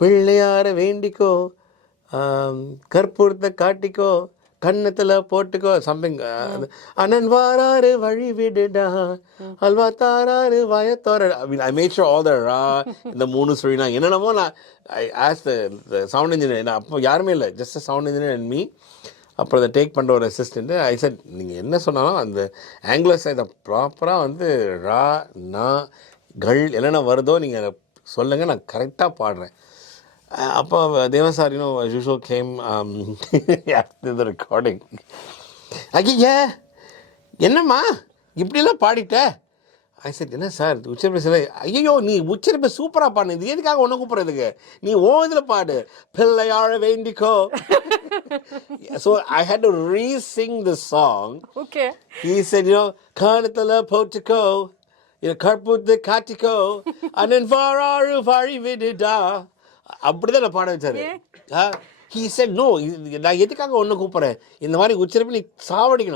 பிள்ளையார வேண்டிக்கோ, கற்பூரத்தை காட்டிக்கோ, கன்னத்தில் போட்டுக்கோ, சம்திங். அண்ணன் வாராரு வழி விடுடா, அல்வா தாராரு வயத்தோர. I made sure all the raw இந்த 3 சொல்லினா என்னென்னமோ நான் I as the sound engineer. அப்போ யாருமே இல்லை, just sound engineer and me. அப்புறம் அதை டேக் பண்ணுற ஒரு அசிஸ்டண்ட்டு. ஐ செட் நீங்கள் என்ன சொன்னாலும் அந்த ஆங்கிலஸ் இதை ப்ராப்பராக வந்து ரா நா கள் என்னென்ன வருதோ நீங்கள் சொல்லுங்கள், நான் கரெக்டாக பாடுறேன். அப்போ தேவன் சார் யூஷுவல் கேம் த ரெக்கார்டிங். ஐயா என்னம்மா இப்படிலாம் பாடிட்ட? ஐ செட் என்ன சார் உச்சரிப்பு? ஐயோ நீ உச்சரிப்பு சூப்பராக பாடு, இது எதுக்காக ஒன்று கூப்பிட்றதுக்கு, நீ இதில் பாடு, பிள்ளையாழ வேண்டிக்கோ. So I had to re-sing the song. Okay. He said, காலத்தில் போட்டுக்கோ, கற்பூரத்தை காட்டிக்கோ, அண்ணன் வாராரு வழி விடுடா. அப்படிதான் நான் பாட வச்சாரு. He said no, நான் எதுக்காக ஒன்று கூப்பிட்றேன், இந்த மாதிரி உச்சரிப்பு நீ சாவடிக்கணும்.